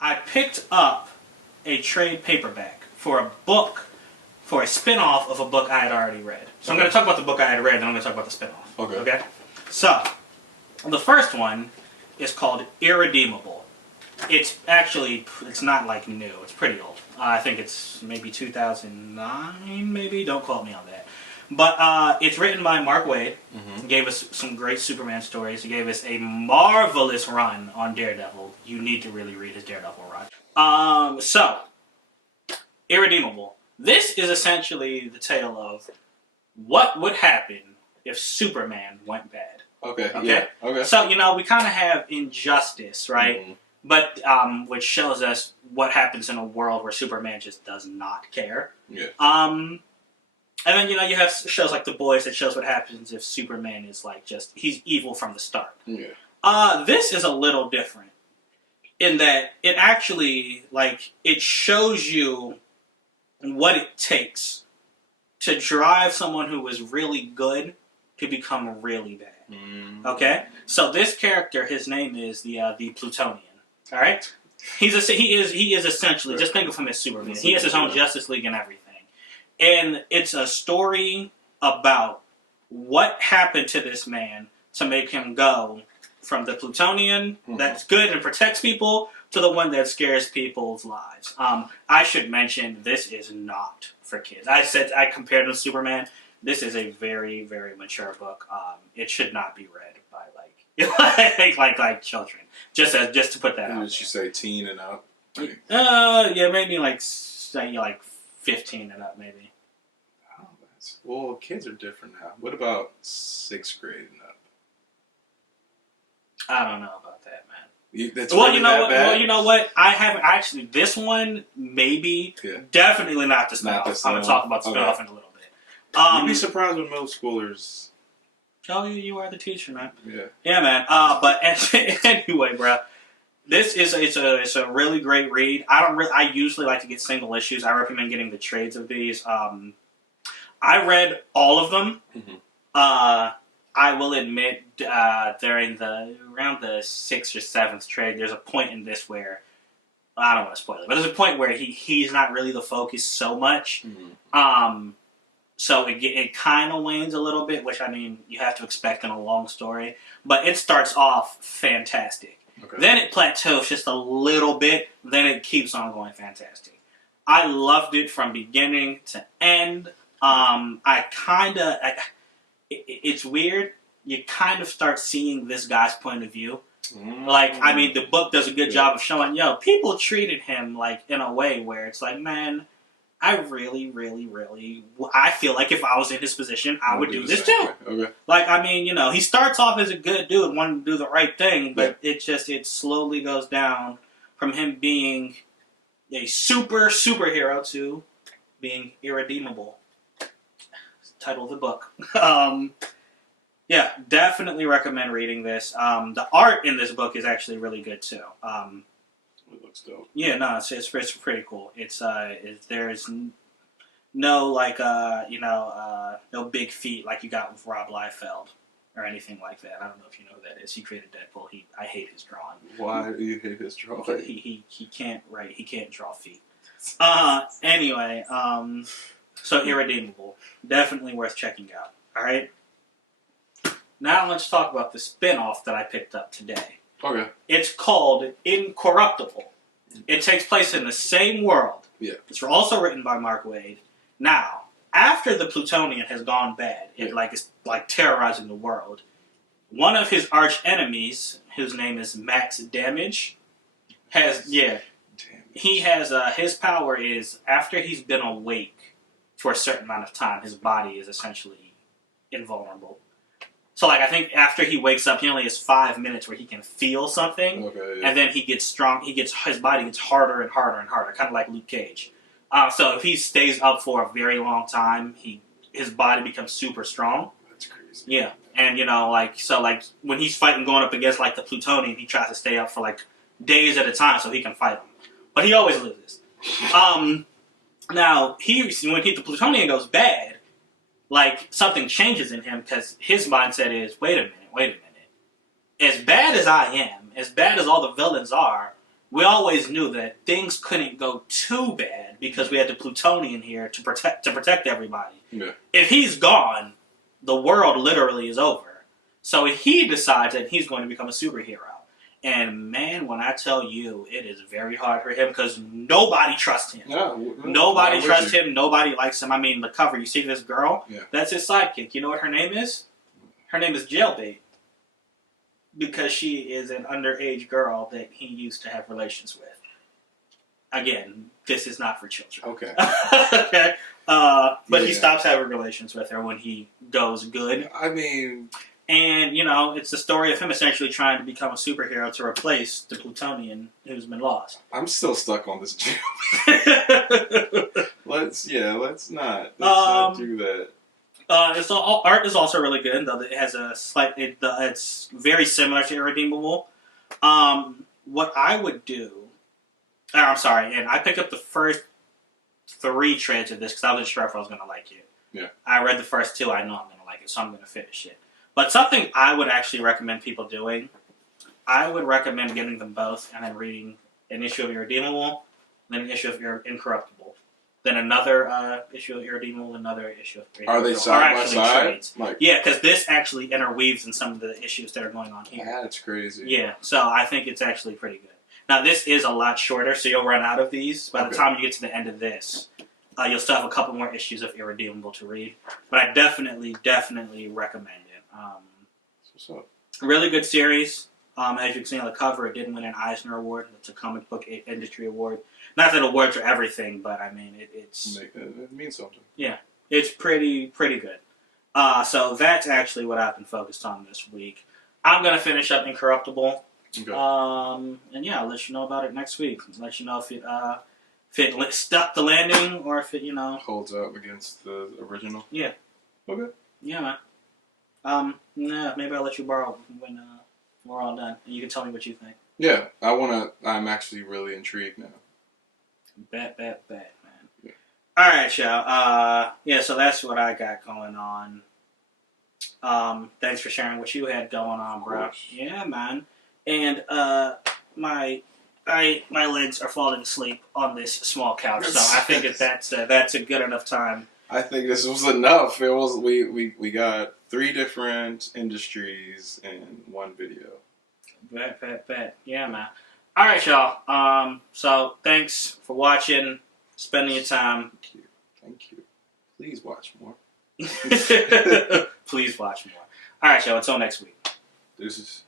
I picked up a trade paperback for a book, for a spin-off of a book I had already read. So I'm going to talk about the book I had read, and then I'm going to talk about the spin-off. Okay? So, the first one is called Irredeemable. It's not like new. It's pretty old. I think it's maybe 2009, maybe? Don't quote me on that. But it's written by Mark Waid. He gave us some great Superman stories. He gave us a marvelous run on Daredevil. You need to really read his Daredevil run. So, Irredeemable. This is essentially the tale of what would happen if Superman went bad. Okay. Yeah. Okay. So, we kind of have Injustice, right? Mm-hmm. But, which shows us what happens in a world where Superman just does not care. Yeah. And then, you have shows like The Boys that shows what happens if Superman is he's evil from the start. Yeah. This is a little different in that it actually, it shows you what it takes to drive someone who is really good to become really bad. Mm. Okay? So this character, his name is the Plutonian. All right? He is essentially, just think of him as Superman. He has his own Justice League and everything. And it's a story about what happened to this man to make him go from the Plutonian that's good and protects people to the one that scares people's lives. I should mention, this is not for kids. I compared it to Superman. This is a very, very mature book. It should not be read by like children. Just to put that out. Did you say teen and up? Yeah, maybe like 15 and up, maybe. Well, kids are different now. What about 6th grade and up? I don't know about that, man. That's really you know what? bad? Well, you know what? I haven't actually. This one, maybe, definitely not the spinoff. I'm gonna talk about the spinoff in a little bit. You'd be surprised with middle schoolers. Oh, you are the teacher, man. Yeah. Yeah, man. But anyway, bro. This is it's a really great read. I usually like to get single issues. I recommend getting the trades of these. I read all of them. Mm-hmm. I will admit, around the 6th or 7th trade, there's a point in this where, I don't want to spoil it, but there's a point where he's not really the focus so much. Mm-hmm. So it kind of wanes a little bit, which, I mean, you have to expect in a long story. But it starts off fantastic. Okay. Then it plateaus just a little bit, then it keeps on going fantastic. I loved it from beginning to end. It's weird. You kind of start seeing this guy's point of view. I mean, the book does a good job of showing, people treated him, in a way where it's like, man, I really, really, really, I feel like if I was in his position, I would do this too. Okay. I mean, he starts off as a good dude, wanting to do the right thing, but it slowly goes down from him being a superhero to being irredeemable. Title of the book. Yeah, definitely recommend reading this. The art in this book is actually really good too. It looks dope. Yeah, no, it's pretty cool. There's no no big feat like you got with Rob Liefeld or anything like that. I don't know if you know who that is. He created Deadpool. I hate his drawing. Why do you hate his drawing? He can't write. He can't draw feet. Anyway, so Irredeemable. Definitely worth checking out. Alright? Now let's talk about the spin-off that I picked up today. Okay. It's called Incorruptible. It takes place in the same world. Yeah. It's also written by Mark Waid. Now, after the Plutonian has gone bad, it's terrorizing the world, one of his arch enemies, whose name is Max Damage, he has his power is after he's been awake for a certain amount of time, his body is essentially invulnerable. So, I think after he wakes up, he only has 5 minutes where he can feel something, and then he gets strong. His body gets harder and harder and harder, kind of like Luke Cage. So if he stays up for a very long time, his body becomes super strong. That's crazy. Yeah, and when he's fighting, going up against the Plutonian, he tries to stay up for days at a time so he can fight him, but he always loses. Now when the Plutonian goes bad, something changes in him because his mindset is, wait a minute. As bad as I am, as bad as all the villains are, we always knew that things couldn't go too bad because we had the Plutonian here to protect everybody. Yeah. If he's gone, the world literally is over. So he decides that he's going to become a superhero. And man, when I tell you, it is very hard for him because nobody trusts him. Yeah, nobody trusts him. Nobody likes him. I mean, the cover, you see this girl? Yeah. That's his sidekick. You know what her name is? Her name is Jailbait. Because she is an underage girl that he used to have relations with. Again, this is not for children. Okay. Okay. But he stops having relations with her when he goes good. I mean... And, you know, it's the story of him essentially trying to become a superhero to replace the Plutonian who's been lost. I'm still stuck on this jail. Let's not do that. Art is also really good, though it has a it's very similar to Irredeemable. What I would do... I'm sorry, and I picked up the first 3 trades of this because I wasn't sure if I was going to like it. Yeah. I read the first 2, I know I'm going to like it, so I'm going to finish it. But something I would actually recommend people doing, I would recommend getting them both and then reading an issue of Irredeemable, then an issue of Incorruptible, then another issue of Irredeemable, another issue of Irredeemable. Are they side by side? Trades. Yeah, because this actually interweaves in some of the issues that are going on here. That's crazy. Yeah, so I think it's actually pretty good. Now, this is a lot shorter, so you'll run out of these. By the time you get to the end of this, you'll still have a couple more issues of Irredeemable to read. But I definitely recommend it. What's up? Really good series. As you can see on the cover, it did win an Eisner Award. It's a comic book industry award. Not that awards are everything, but I mean, it means something. Yeah, it's pretty good. So that's actually what I've been focused on this week. I'm going to finish up Incorruptible. Okay. And yeah, I'll let you know about it next week. I'll let you know if it stuck the landing or if it, holds up against the original. Yeah. Okay. Yeah, man. Maybe I'll let you borrow when we're all done, and you can tell me what you think. Yeah, I'm actually really intrigued now. Bet, man. Yeah. All right, y'all. Yeah, so that's what I got going on. Thanks for sharing what you had going on, bro. Yeah, man. And my legs are falling asleep on this small couch, so I think that's a good enough time. I think this was enough. It was we got 3 different industries in one video. Bet. Yeah, man. All right, y'all. So thanks for watching, spending your time. Thank you. Please watch more. Please watch more. All right, y'all. Until next week. Deuces.